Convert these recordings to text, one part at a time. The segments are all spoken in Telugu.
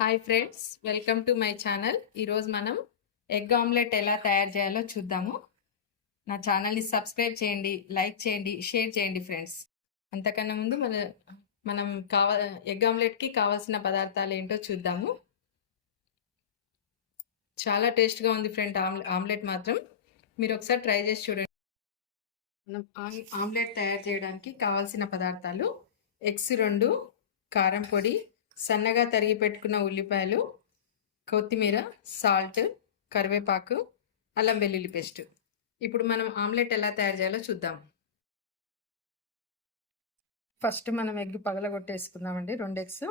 Hi friends, welcome to my channel. ఈరోజు మనం ఎగ్ ఆమ్లెట్ ఎలా తయారు చేయాలో చూద్దాము. నా ఛానల్ని సబ్స్క్రైబ్ చేయండి, లైక్ చేయండి, షేర్ చేయండి ఫ్రెండ్స్. అంతకన్నా ముందు మనం ఎగ్ ఆమ్లెట్కి కావాల్సిన పదార్థాలు ఏంటో చూద్దాము. చాలా టేస్ట్గా ఉంది ఫ్రెండ్ ఆమ్లెట్ మాత్రం. మీరు ఒకసారి ట్రై చేసి చూడండి. మనం ఆమ్లెట్ తయారు చేయడానికి కావాల్సిన పదార్థాలు: ఎగ్స్ 2, కారం పొడి, సన్నగా తరిగి పెట్టుకున్న ఉల్లిపాయలు, కొత్తిమీర, సాల్ట్, కరివేపాకు, అల్లం వెల్లుల్లి పేస్ట్. ఇప్పుడు మనం ఆమ్లెట్ ఎలా తయారు చేయాలో చూద్దాం. ఫస్ట్ మనం ఎగ్ పగలగొట్టేసుకుందామండి. 2 ఎగ్స్.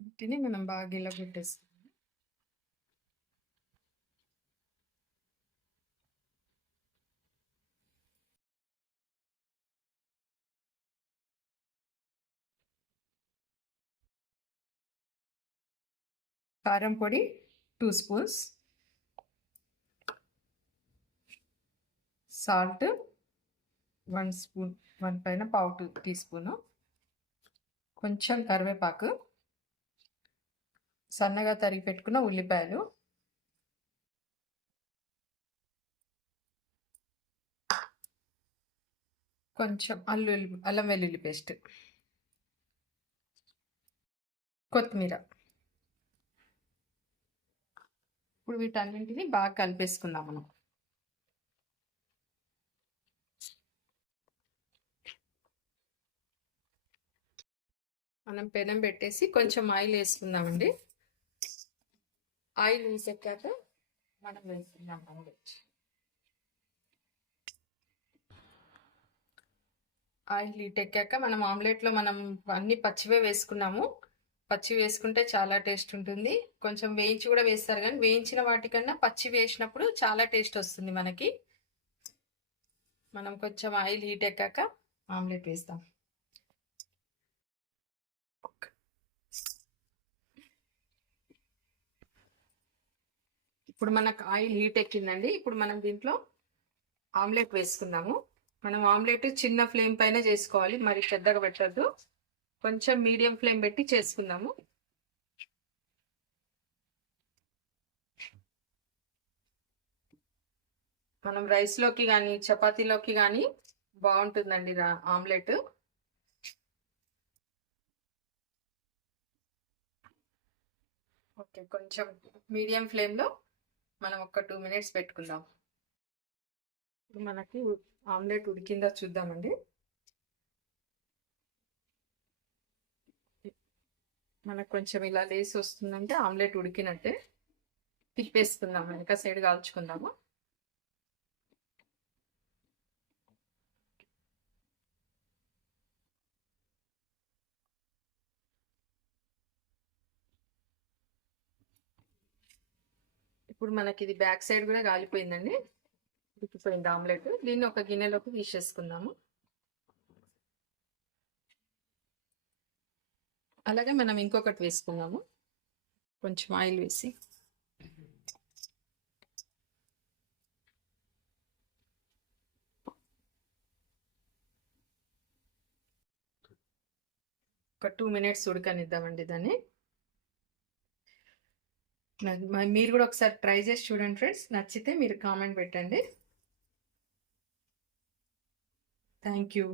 వీటిని మనం బాగా ఇలా పెట్టేస్తాం. కారం పొడి 2 స్పూన్స్, సాల్ట్ 1 స్పూన్, 1 పైన పావు టీ స్పూను, కొంచెం కరివేపాకు, సన్నగా తరిగి పెట్టుకున్న ఉల్లిపాయలు, కొంచెం అల్లం వెల్లుల్లి పేస్ట్, కొత్తిమీర. ఇప్పుడు వీటన్నింటిని బాగా కలిపేసుకుందాం. మనం పెనం పెట్టేసి కొంచెం ఆయిల్ వేసుకుందామండి. ఆయిల్ వేసాక మనం వేసుకుందాం ఆమ్లెట్. ఆయిల్ హీట్ ఎక్కాక మనం ఆమ్లెట్లో మనం అన్ని పచ్చివే వేసుకున్నాము. పచ్చి వేసుకుంటే చాలా టేస్ట్ ఉంటుంది. కొంచెం వేయించి కూడా వేస్తారు, కానీ వేయించిన వాటికన్నా పచ్చి వేసినప్పుడు చాలా టేస్ట్ వస్తుంది మనకి. మనం కొంచెం ఆయిల్ హీట్ ఎక్కాక ఆమ్లెట్ వేస్తాం. ఇప్పుడు మనకు ఆయిల్ హీట్ ఎక్కిందండి. ఇప్పుడు మనం దీంట్లో ఆమ్లెట్ వేసుకుందాము. మనం ఆమ్లెట్ చిన్న ఫ్లేమ్ పైన చేసుకోవాలి, మరి పెద్దగా పెట్టద్దు. కొంచెం మీడియం ఫ్లేమ్ పెట్టి చేసుకుందాము. మనం రైస్లోకి కానీ చపాతీలోకి కానీ బాగుంటుందండి ఆమ్లెట్. ఓకే, కొంచెం మీడియం ఫ్లేమ్లో మనం ఒక 2 మినిట్స్ పెట్టుకుందాం. మనకి ఆమ్లెట్ ఉడికిందా చూద్దామండి. మనకు కొంచెం ఇలా లేసి వస్తుందంటే ఆమ్లెట్ ఉడికినట్టే. తిప్పేసుకుందాం, వెనక సైడ్ కాల్చుకుందాము. ఇప్పుడు మనకి ఇది బ్యాక్ సైడ్ కూడా కాలిపోయిందండి. ఉడికిపోయింది ఆమ్లెట్. దీన్ని ఒక గిన్నెలోకి తీసేసుకుందాము. అలాగే మనం ఇంకొకటి వేసుకుందాము. కొంచెం ఆయిల్ వేసి ఒక 2 మినిట్స్ ఉడకనిద్దామండి దాన్ని. మీరు కూడా ఒకసారి ట్రై చేసి చూడండి ఫ్రెండ్స్. నచ్చితే మీరు కామెంట్ పెట్టండి. Thank you.